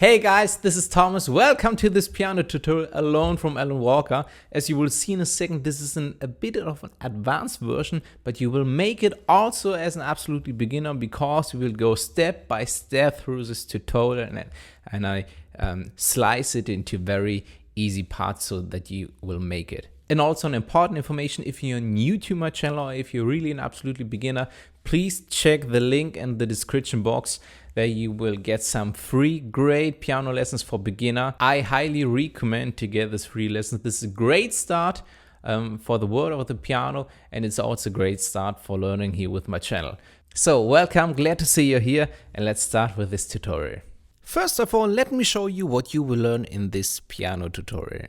Hey guys, this is Thomas. Welcome to this piano tutorial alone from Alan Walker. As you will see in a second, this is a bit of an advanced version, but you will make it also as an absolutely beginner because we will go step by step through this tutorial and I slice it into very easy parts so that you will make it. And also an important information, if you're new to my channel or if you're really an absolutely beginner, please check the link in the description box. There you will get some free great piano lessons for beginner. I highly recommend to get this free lesson. This is a great start for the world of the piano, and it's also a great start for learning here with my channel. So welcome, glad to see you here, and let's start with this tutorial. First of all, let me show you what you will learn in this piano tutorial.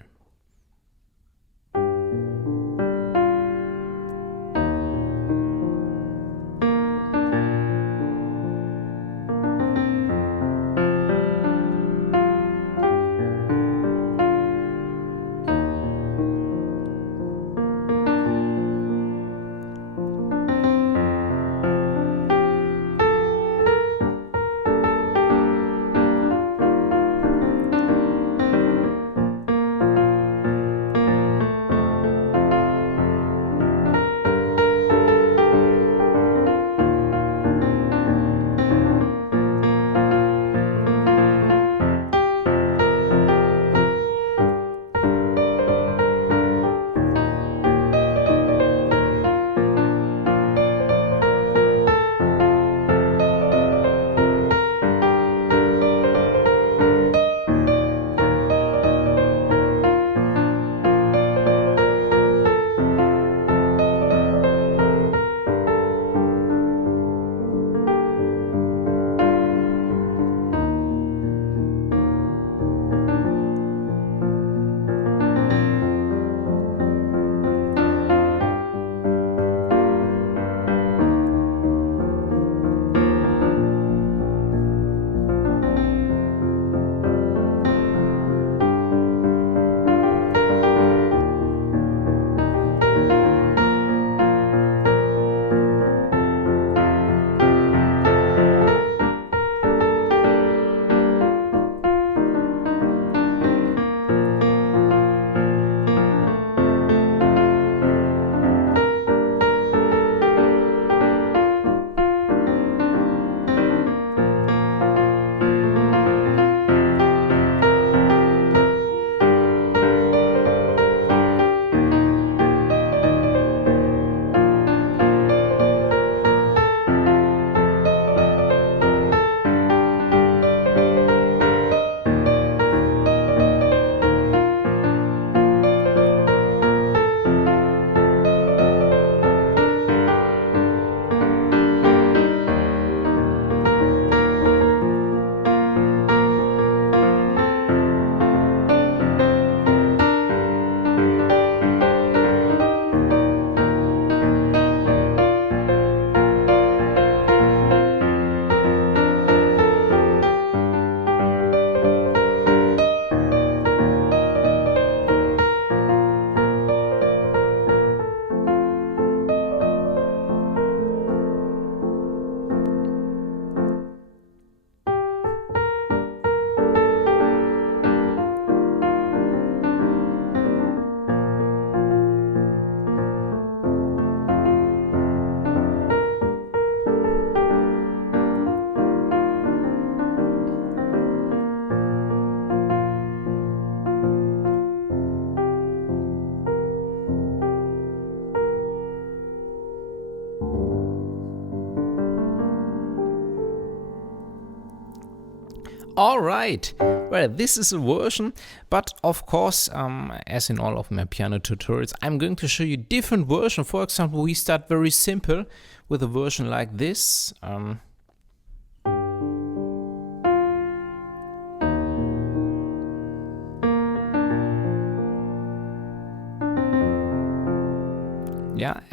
Alright, well, this is a version, but of course, as in all of my piano tutorials, I'm going to show you different versions. For example, we start very simple with a version like this.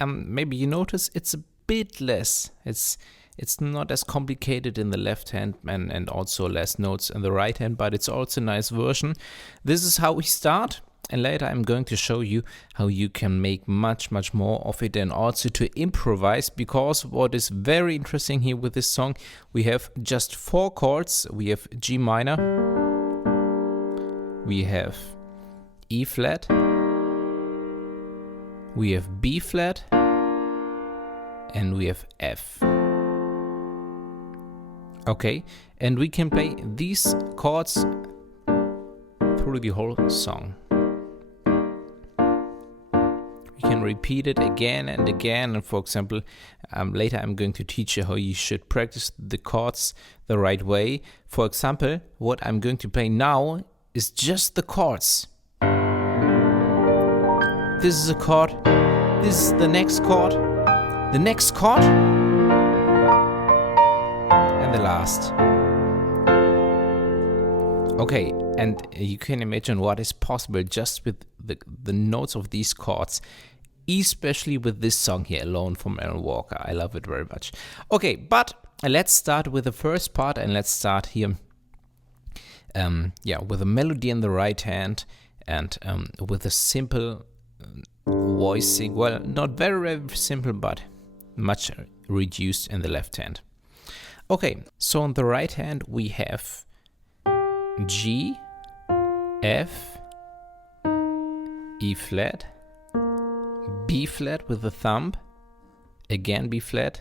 Maybe you notice it's a bit less. It's not as complicated in the left hand and also less notes in the right hand, but it's also a nice version. This is how we start, and later I'm going to show you how you can make much more of it and also to improvise, because what is very interesting here with this song, we have just 4 chords. We have G minor, we have E flat, we have B flat, and we have F. Okay, and we can play these chords through the whole song. We can repeat it again and again, and for example, later I'm going to teach you how you should practice the chords the right way. For example, what I'm going to play now is just the chords. This is a chord, this is the next chord, the next chord, and the last. Okay, and you can imagine what is possible just with the notes of these chords, especially with this song here, Alone from Alan Walker. I love it very much. Okay, but let's start with the first part, and let's start here with a melody in the right hand and with a simple voicing. Well, not very, very simple, but much reduced in the left hand. Okay, so on the right hand we have G, F, E flat, B flat with the thumb, again B flat,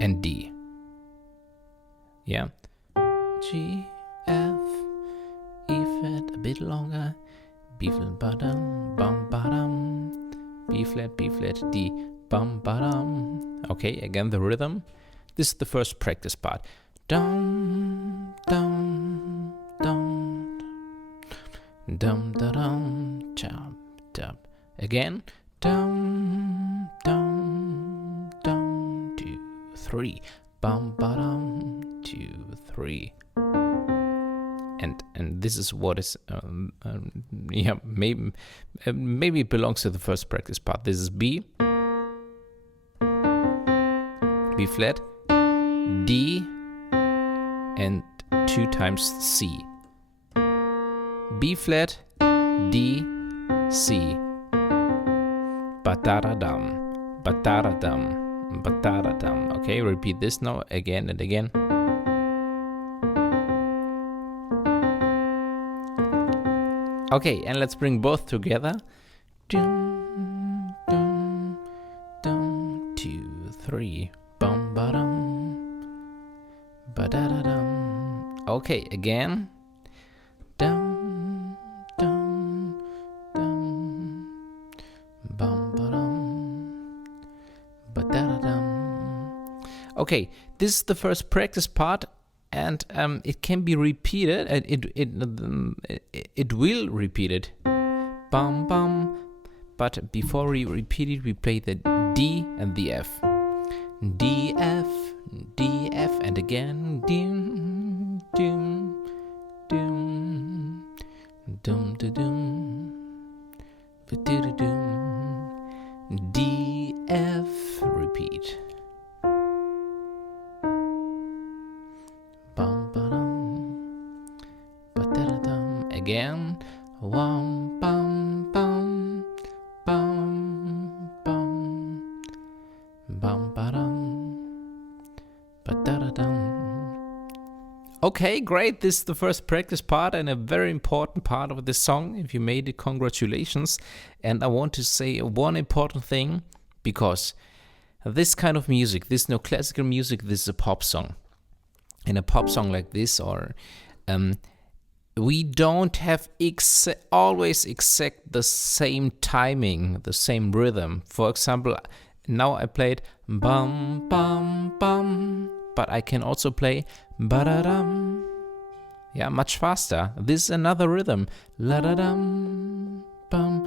and D. Yeah. G, F, E flat, a bit longer, B flat, ba-dum, bum, ba-dum, B flat, D, bum, ba-dum. Okay, again the rhythm. This is the first practice part. Dum, dum, dum, dum, da, dum, chop, chop. Again, dum, dum, dum, 2, 3, bum, ba, dum, 2, 3. And this is what is maybe it belongs to the first practice part. This is B flat, D, and 2 times C. B flat, D, C. Ba-da-da-dum, ba-da-da-dum, ba-da-da-dum. Okay, repeat this now again and again. Okay, and let's bring both together. Dum, dum, dum, 2, 3, bum, ba-dum, ba-da-da-dum. Okay, again. Dum, dum, dum, bum, ba-dum, ba-da-da-dum. Okay, this is the first practice part. And it can be repeated, and it will repeat it, bum bum. But before we repeat it, we play the D and the F, D F, D F, and again dim dim dim dum da dum da dum, D F, repeat. Again, wham, bum, bum, bum, bum, bum, ba-dum, ba-da-da-dum. Okay, great. This is the first practice part and a very important part of this song. If you made it, congratulations. And I want to say one important thing, because this kind of music, this is no classical music, this is a pop song. In a pop song like this, or we don't have always exact the same timing, the same rhythm. For example, now I played bum bum bum, but I can also play ba-da-dum. Yeah, much faster. This is another rhythm. La-da-dum bum.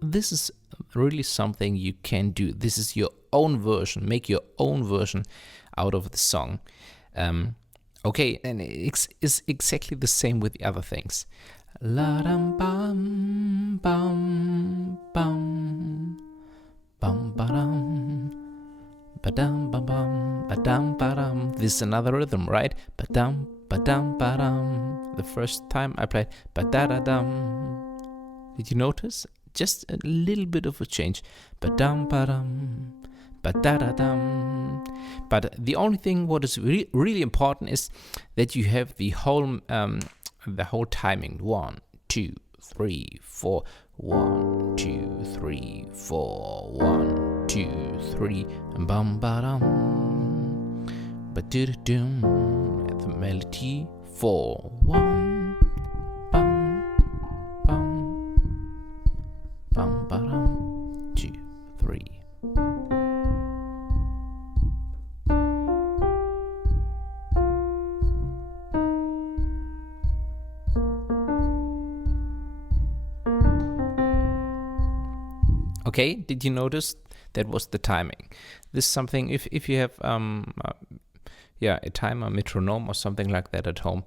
This is really something you can do. This is your own version. Make your own version out of the song. Okay, and it's exactly the same with the other things. La dum bum bum bum bum ba dum ba dum bum bum ba dum ba dum. This is another rhythm, right? Ba dum ba dum ba dum. The first time I played ba da da dum. Did you notice? Just a little bit of a change. Ba dum ba dum. Ba-da-da-dum. But the only thing what is really important is that you have the whole the whole timing. 1, 2, 3, 4. 1, 2, 3, 4. 1, 2, 3. Bum ba dum. But do dum. The melody 4, 1. Bum bum. Bum ba dum. 2, 3. Okay, did you notice that was the timing? This is something, if you have a timer, metronome or something like that at home,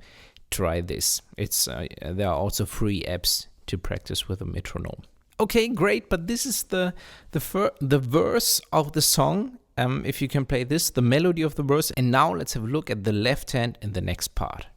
try this. It's there are also free apps to practice with a metronome. Okay, great, but this is the verse of the song. If you can play this, the melody of the verse. And now let's have a look at the left hand in the next part.